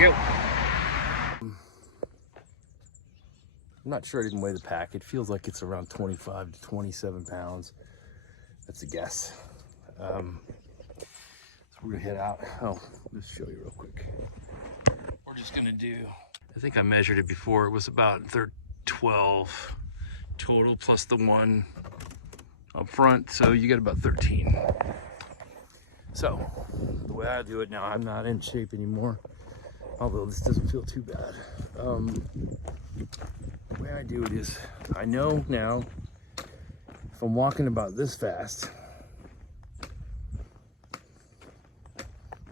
we go. I'm not sure I didn't weigh the pack. It feels like it's around 25 to 27 pounds. That's a guess. So we're gonna head out. Oh, I'll just show you real quick. We're just gonna do, I think I measured it before. It was about 12 total plus the one up front. So you get about 13. So the way I do it now, I'm not in shape anymore, although this doesn't feel too bad. The way I do it is, I know now if I'm walking about this fast,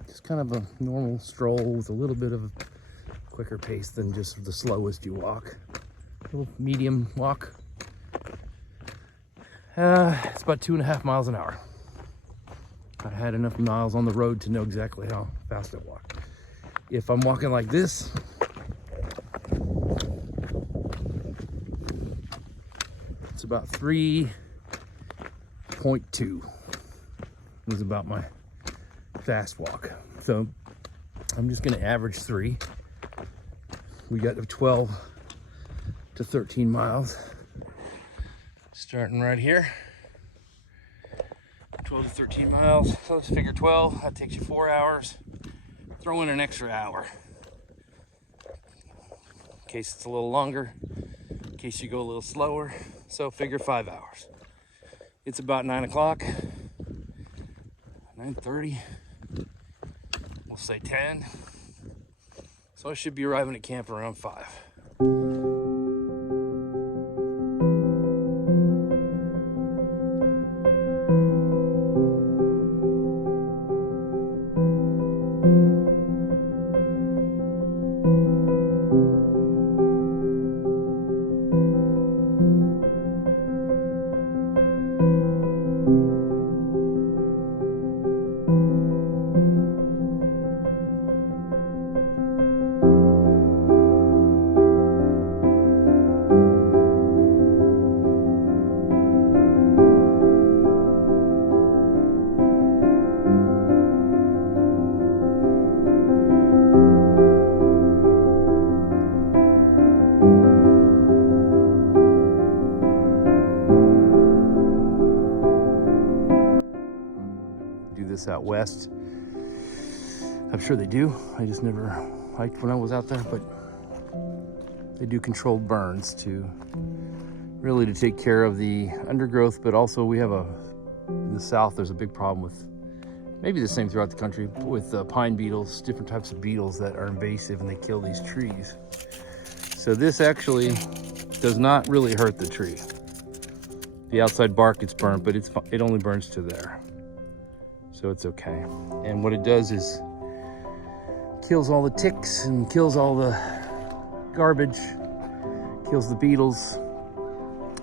just kind of a normal stroll with a little bit of a quicker pace than just the slowest you walk, a little medium walk. It's about 2.5 miles an hour. I had enough miles on the road to know exactly how fast I walk. If I'm walking like this, it's about 3.2 was about my fast walk. So I'm just gonna average 3. We got 12 to 13 miles. Starting right here. 12 to 13 miles, so let's figure 12, that takes you 4 hours. Throw in an extra hour in case it's a little longer, in case you go a little slower, so figure 5 hours. It's about 9 o'clock, 9:30, we'll say 10, so I should be arriving at camp around 5. Out west, I'm sure they do. I just never hiked when I was out there, but they do controlled burns to take care of the undergrowth, but also we have in the south there's a big problem with, maybe the same throughout the country, with pine beetles, different types of beetles that are invasive and they kill these trees. So this actually does not really hurt the tree. The outside bark gets burnt, but it only burns to there. So it's okay. And what it does is kills all the ticks and kills all the garbage, kills the beetles,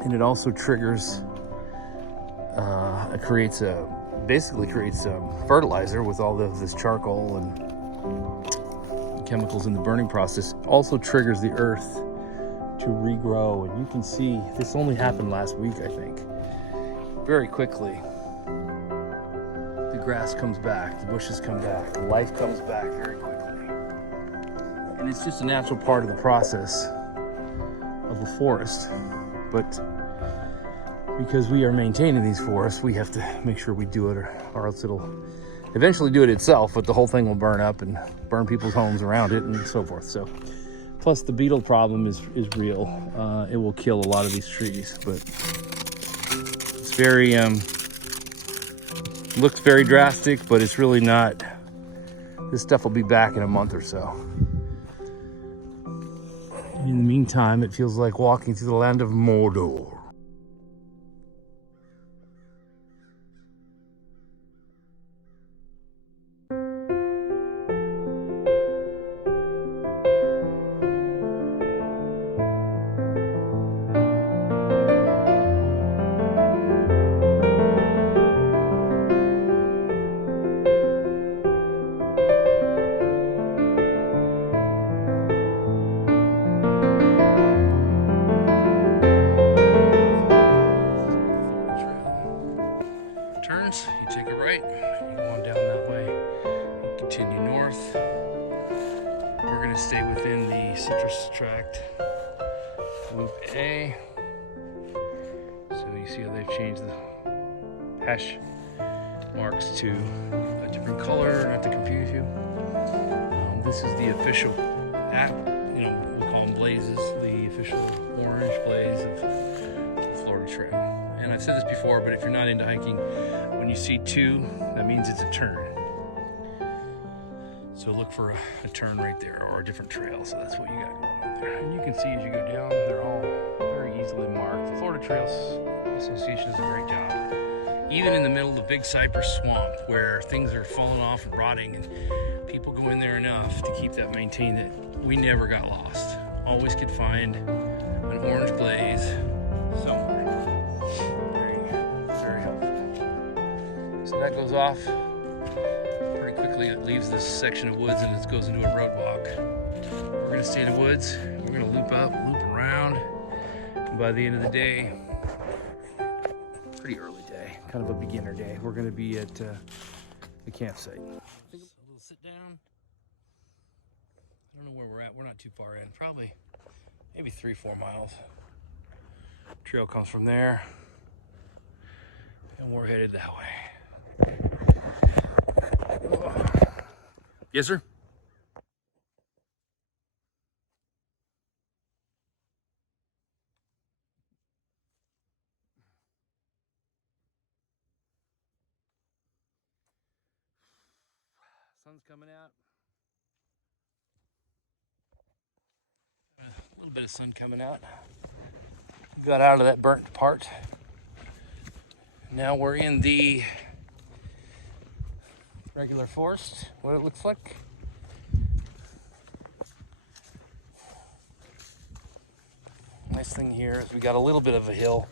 and it also triggers, basically creates fertilizer with all this charcoal and chemicals in the burning process. Also triggers the earth to regrow. And you can see this only happened last week, I think. Very quickly, the grass comes back, the bushes come back, life comes back very quickly. And it's just a natural part of the process of a forest. But because we are maintaining these forests, we have to make sure we do it, or else it'll eventually do it itself, but the whole thing will burn up and burn people's homes around it and so forth. So, plus the beetle problem is real. It will kill a lot of these trees, but it's very, looks very drastic, but it's really not. This stuff will be back in a month or so. In the meantime, it feels like walking through the land of Mordor. Tract, Loop A. So you see how they've changed the hash marks to a different color, not to confuse you. This is the official app, you know, we call them blazes, the official orange blaze of the Florida Trail. And I've said this before, but if you're not into hiking, when you see 2, that means it's a turn. So look for a turn right there, or a different trail. So that's what you got going on there. And you can see as you go down, they're all very easily marked. The Florida Trails Association does a great job. Even in the middle of the big cypress swamp where things are falling off and rotting, and people go in there enough to keep that maintained, that we never got lost. Always could find an orange blaze somewhere. Very, very helpful. So that goes off pretty quickly. It leaves this section of woods and it goes into a road walk. We're gonna stay in the woods. We're gonna loop up, loop around. And by the end of the day, pretty early day, kind of a beginner day, we're gonna be at the campsite. A little sit down. I don't know where we're at. We're not too far in. Probably maybe 3-4 miles. Trail comes from there, and we're headed that way. Oh. Yes, sir. Sun's coming out. A little bit of sun coming out. We got out of that burnt part. Now we're in the regular forest, what it looks like. Nice thing here is we got a little bit of a hill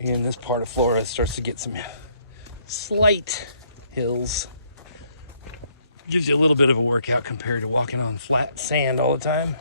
in this part of Florida. It starts to get some slight hills. Gives you a little bit of a workout compared to walking on flat sand all the time.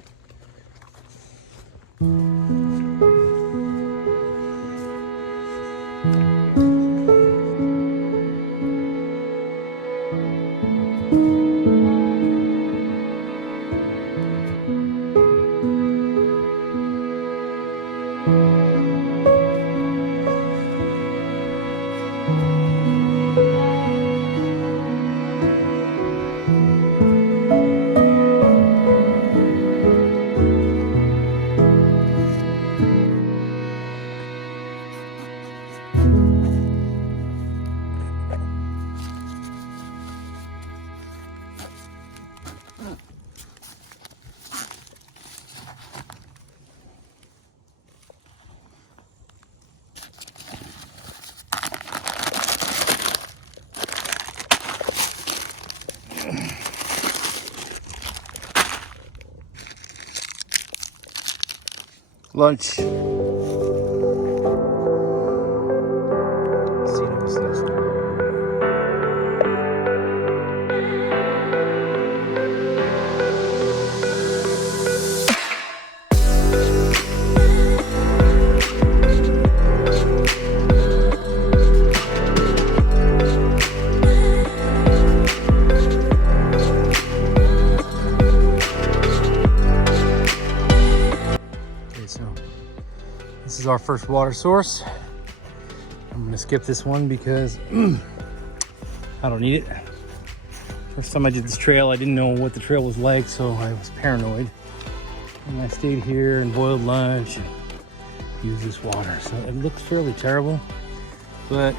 Lunch. This is our first water source. I'm gonna skip this one because I don't need it. First time I did this trail, I didn't know what the trail was like, so I was paranoid. And I stayed here and boiled lunch and used this water. So it looks fairly terrible, but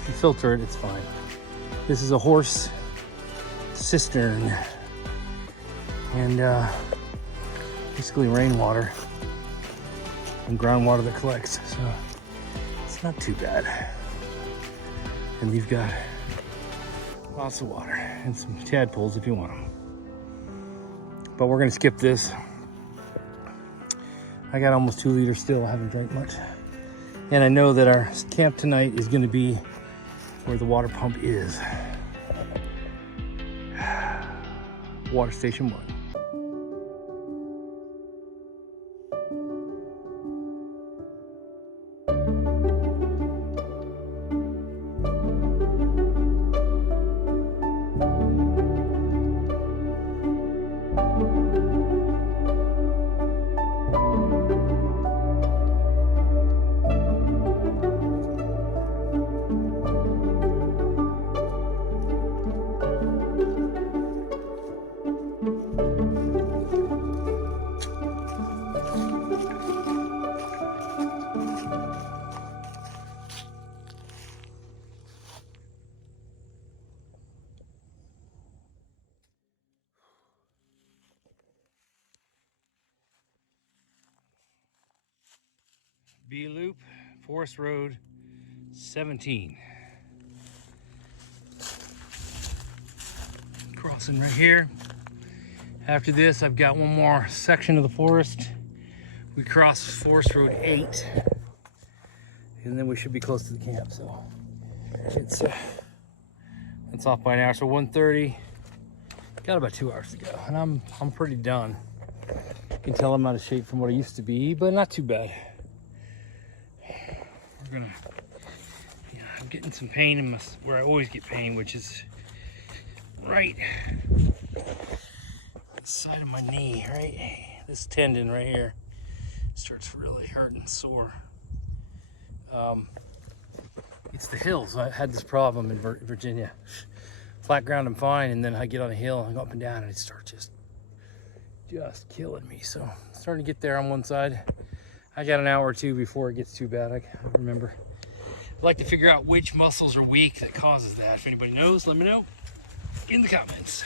if you filter it, it's fine. This is a horse cistern and basically rainwater and groundwater that collects, so it's not too bad. And you've got lots of water and some tadpoles if you want them. But we're gonna skip this. I got almost 2 liters still. I haven't drank much. And I know that our camp tonight is gonna be where the water pump is. Water station 1. B loop, Forest Road 17. Crossing right here. After this, I've got one more section of the forest. We cross Forest Road 8, and then we should be close to the camp. So it's off by an hour. So 1:30. Got about 2 hours to go, and I'm pretty done. You can tell I'm out of shape from what I used to be, but not too bad. We're gonna. Yeah, I'm getting some pain in where I always get pain, which is right side of my knee. Right, this tendon right here starts really hurting, sore. It's the hills. I had this problem in Virginia. Flat ground I'm fine, and then I get on a hill and go up and down, and it starts just killing me. So I'm starting to get there on one side. I got an hour or two before it gets too bad. I remember. I'd like to figure out which muscles are weak that causes that. If anybody knows, let me know in the comments.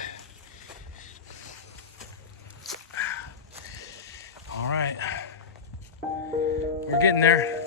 All right, we're getting there.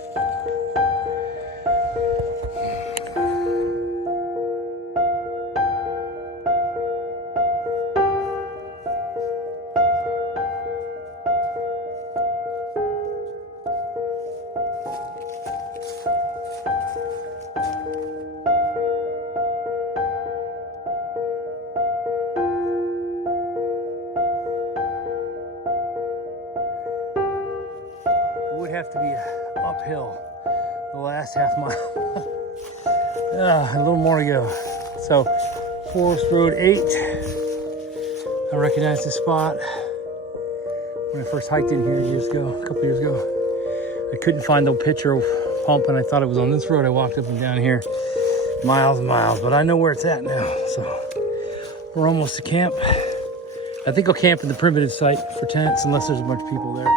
Have to be uphill the last half mile. A little more to go. So Forest Road 8. I recognize this spot when I first hiked in here a couple years ago. I couldn't find the pitcher pump, and I thought it was on this road. I walked up and down here miles and miles, but I know where it's at now. So we're almost to camp. I think I'll camp in the primitive site for tents unless there's a bunch of people there.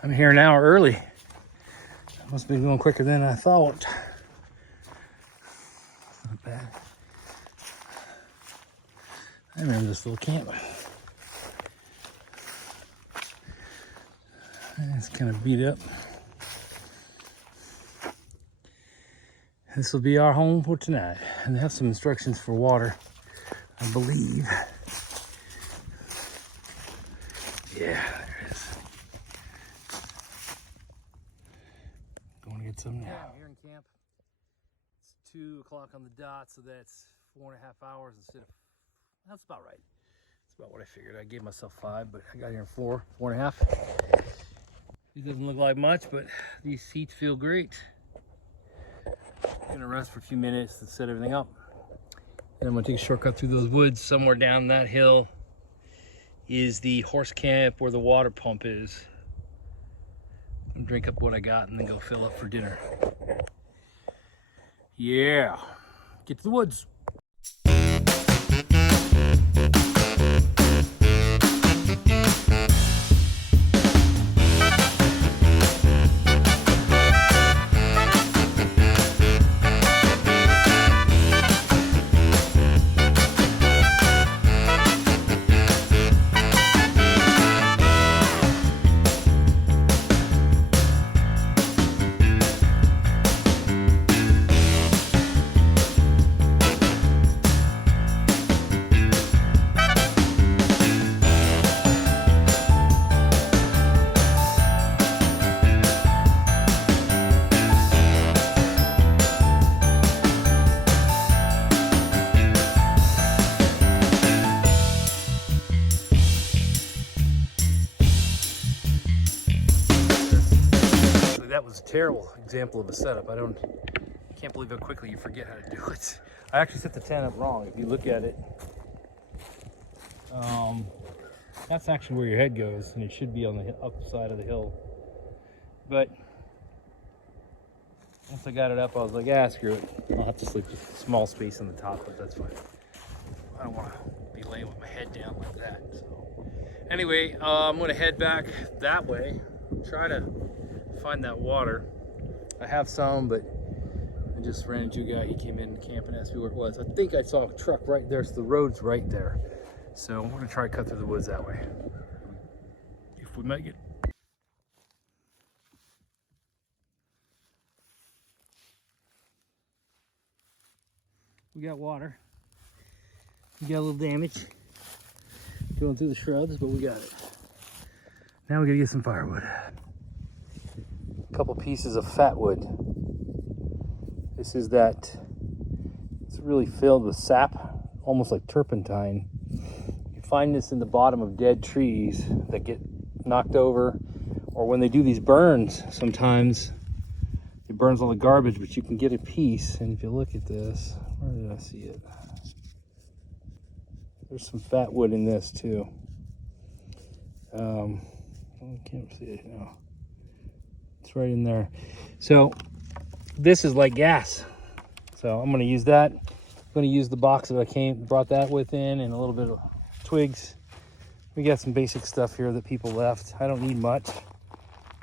I'm here an hour early. I must be going quicker than I thought. Not bad. I remember this little camp. It's kind of beat up. This will be our home for tonight. And they have some instructions for water, I believe. Yeah, there it is. Going to get some now. I'm here in camp. It's 2 o'clock on the dot, so that's 4.5 hours instead of, that's about right. That's about what I figured. I gave myself 5, but I got here in 4.5. It doesn't look like much, but these seats feel great. I'm gonna rest for a few minutes to set everything up. And I'm gonna take a shortcut through those woods. Somewhere down that hill is the horse camp where the water pump is. I'm gonna drink up what I got and then go fill up for dinner. Yeah, get to the woods. That was a terrible example of a setup. I can't believe how quickly you forget how to do it. I actually set the tent up wrong. If you look at it, that's actually where your head goes, and it should be on the up side of the hill. But once I got it up, I was like, ah, screw it. I'll have to sleep with a small space on the top, but that's fine. I don't want to be laying with my head down like that. So anyway, I'm going to head back that way, try to find that water. I have some, but I just ran into a guy. He came in camp and asked me where it was. I think I saw a truck right there, so the road's right there. So we're going to try to cut through the woods that way, if we make it. We got water. We got a little damage going through the shrubs, but we got it. Now we gotta get some firewood. A couple pieces of fat wood. This is that, it's really filled with sap, almost like turpentine. You find this in the bottom of dead trees that get knocked over, or when they do these burns, sometimes it burns all the garbage, but you can get a piece. And if you look at this, where did I see it? There's some fat wood in this too. I can't see it now. It's right in there. So this is like gas. So I'm gonna use that. I'm gonna use the box that I brought that with in, and a little bit of twigs. We got some basic stuff here that people left. I don't need much.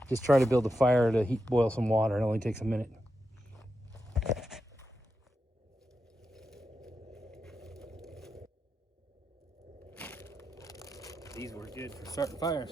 Just try to build a fire to boil some water. It only takes a minute. These were good for starting fires.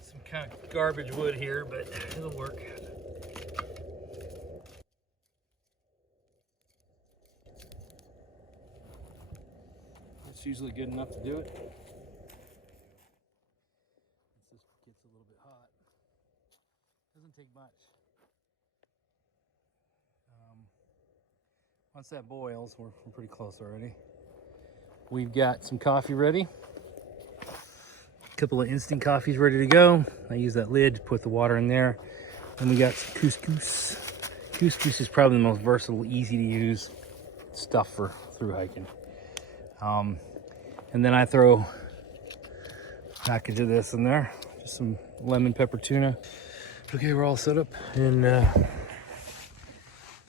Some kind of garbage wood here, but it'll work. It's usually good enough to do it. This just gets a little bit hot. Doesn't take much. Once that boils, we're pretty close already. We've got some coffee ready. A couple of instant coffees ready to go. I use that lid to put the water in there. And we got some couscous. Couscous is probably the most versatile, easy to use stuff for through hiking. And then I throw a package of this in there, just some lemon pepper tuna. Okay, we're all set up, and I'm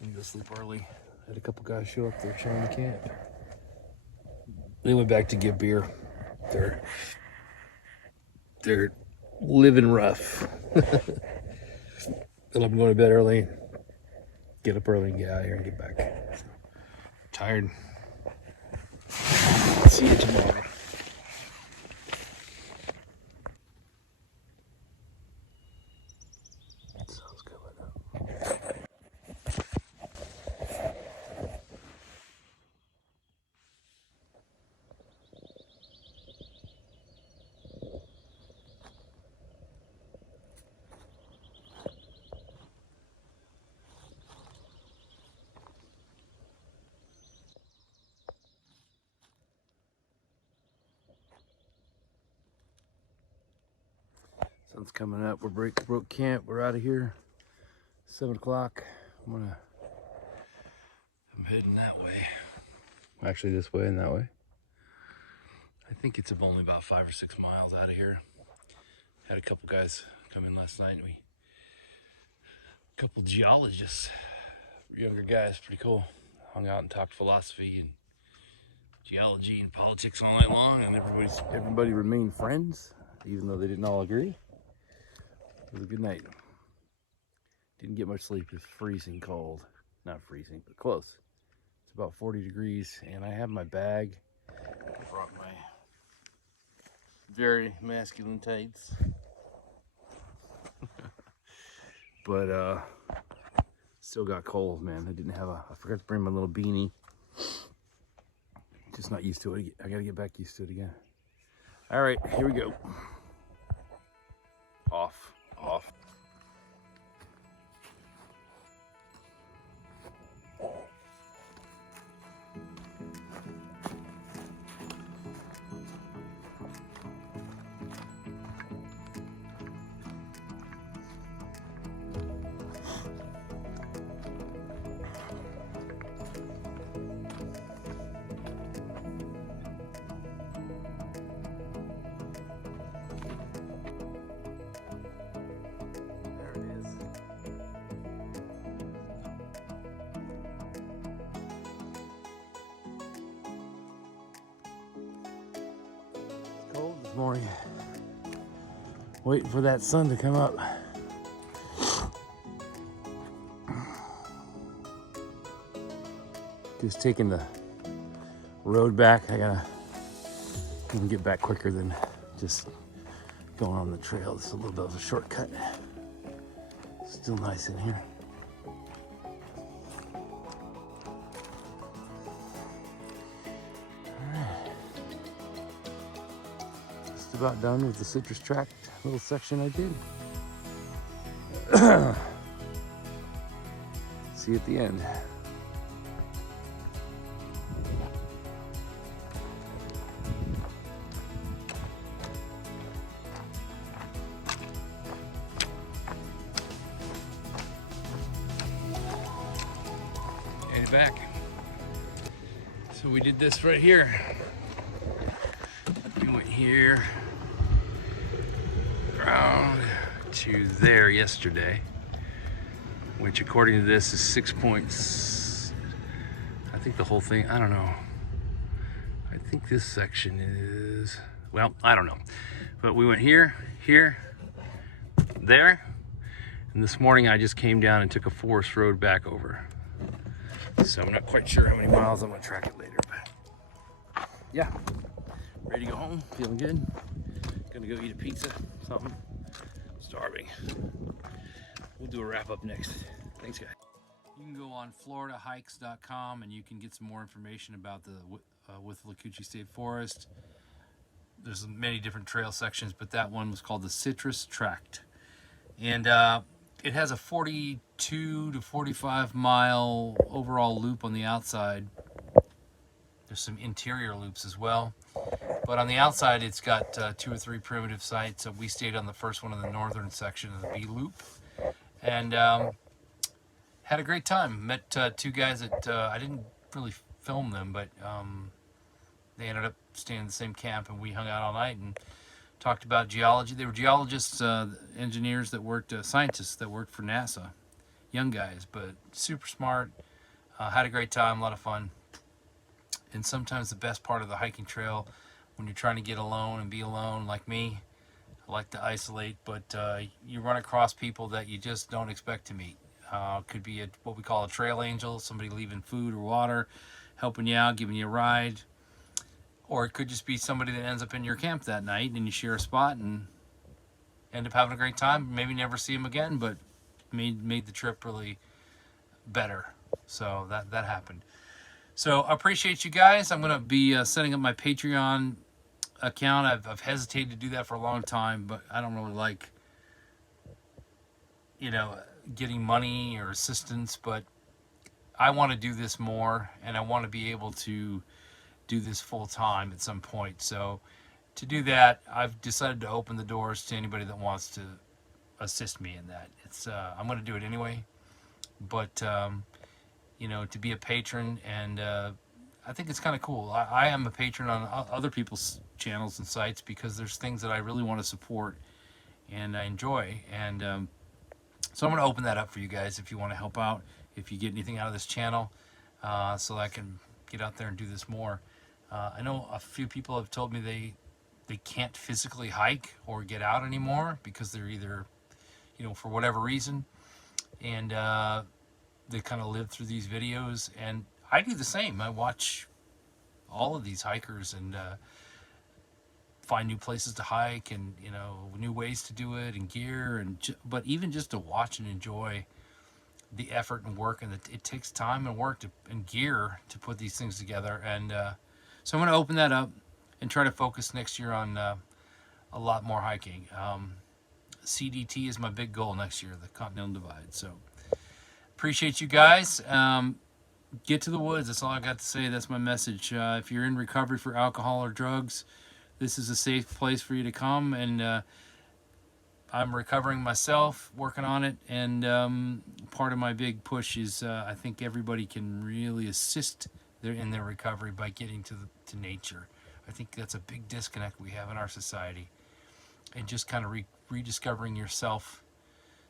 gonna go sleep early. I had a couple guys show up there showing the camp. They went back to get beer. They're living rough. But I'm going to bed early, get up early and get out of here and get back. So, tired. See you tomorrow. Sounds good right now. Sun's coming up. We're broke camp. We're out of here. 7 o'clock. I'm heading that way. Actually, this way and that way. I think it's only about 5 or 6 miles out of here. Had a couple guys come in last night. A couple geologists, younger guys, pretty cool. Hung out and talked philosophy and geology and politics all night long, and everybody remained friends, even though they didn't all agree. It was a good night. Didn't get much sleep. It was freezing cold. Not freezing, but close. It's about 40 degrees, and I have my bag. I brought my very masculine tights. But still got cold, man. I forgot to bring my little beanie. Just not used to it. I gotta get back used to it again. All right, here we go. Off. morning. Waiting for that sun to come up. Just taking the road back. I gotta get back quicker than just going on the trail. It's a little bit of a shortcut. Still nice in here. Alright. Just about done with the Citrus Tract little section I did. See you at the end. And back. So we did this right here. We went here around to there yesterday, which according to this is 6 points. I think the whole thing, I don't know. I think this section is, well, I don't know. But we went here, here, there. And this morning I just came down and took a forest road back over. So I'm not quite sure how many miles. I'm gonna track it later, but yeah, ready to go home, feeling good. Gonna go eat a pizza, something. Starving. We'll do a wrap up next. Thanks, guys. You can go on floridahikes.com and you can get some more information about the Withlacoochie State Forest. There's many different trail sections, but that one was called the Citrus Tract. And it has a 42 to 45 mile overall loop on the outside. There's some interior loops as well. But on the outside, it's got 2 or 3 primitive sites. So we stayed on the first one in the northern section of the B loop. And had a great time. Met 2 guys that I didn't really film them, but they ended up staying in the same camp, and we hung out all night and talked about geology. They were geologists, engineers that worked, scientists that worked for NASA. Young guys, but super smart. Had a great time, a lot of fun. And sometimes the best part of the hiking trail, when you're trying to get alone and be alone, like me, I like to isolate, but you run across people that you just don't expect to meet. Could be what we call a trail angel, somebody leaving food or water, helping you out, giving you a ride. Or it could just be somebody that ends up in your camp that night and you share a spot and end up having a great time. Maybe never see them again, but made the trip really better. So that happened. So I appreciate you guys. I'm going to be setting up my Patreon account. I've hesitated to do that for a long time, but I don't really like, getting money or assistance, but I want to do this more, and I want to be able to do this full time at some point. So to do that, I've decided to open the doors to anybody that wants to assist me in that. It's I'm going to do it anyway, but to be a patron, and I think it's kind of cool. I am a patron on other people's channels and sites because there's things that I really want to support and I enjoy, and so I'm going to open that up for you guys if you want to help out, if you get anything out of this channel, so I can get out there and do this more. I know a few people have told me they can't physically hike or get out anymore because they're either, for whatever reason, and they kind of live through these videos, and I do the same. I watch all of these hikers and find new places to hike, and new ways to do it, and gear, but even just to watch and enjoy the effort and work, and it takes time and work and gear to put these things together. And so I'm going to open that up and try to focus next year on a lot more hiking. CDT is my big goal next year, the Continental Divide. So appreciate you guys. Get to the woods. That's all I got to say. That's my message. If you're in recovery for alcohol or drugs, this is a safe place for you to come. And I'm recovering myself, working on it. And part of my big push is I think everybody can really assist in their recovery by getting to nature. I think that's a big disconnect we have in our society. And just kind of rediscovering yourself,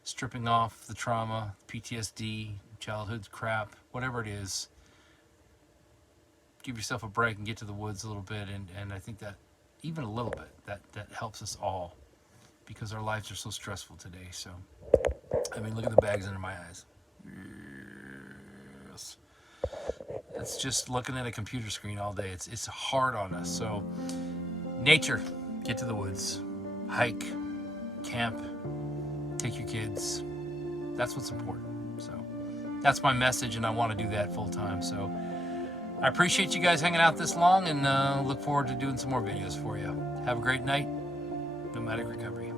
stripping off the trauma, PTSD, childhood crap, whatever it is. Give yourself a break and get to the woods a little bit, and I think that even a little bit, that helps us all, because our lives are so stressful today. So, I mean, look at the bags under my eyes. Yes. It's just looking at a computer screen all day. It's hard on us. So, nature, get to the woods, hike, camp, take your kids. That's what's important. So, that's my message, and I want to do that full time. So, I appreciate you guys hanging out this long, and look forward to doing some more videos for you. Have a great night. Nomadic Recovery.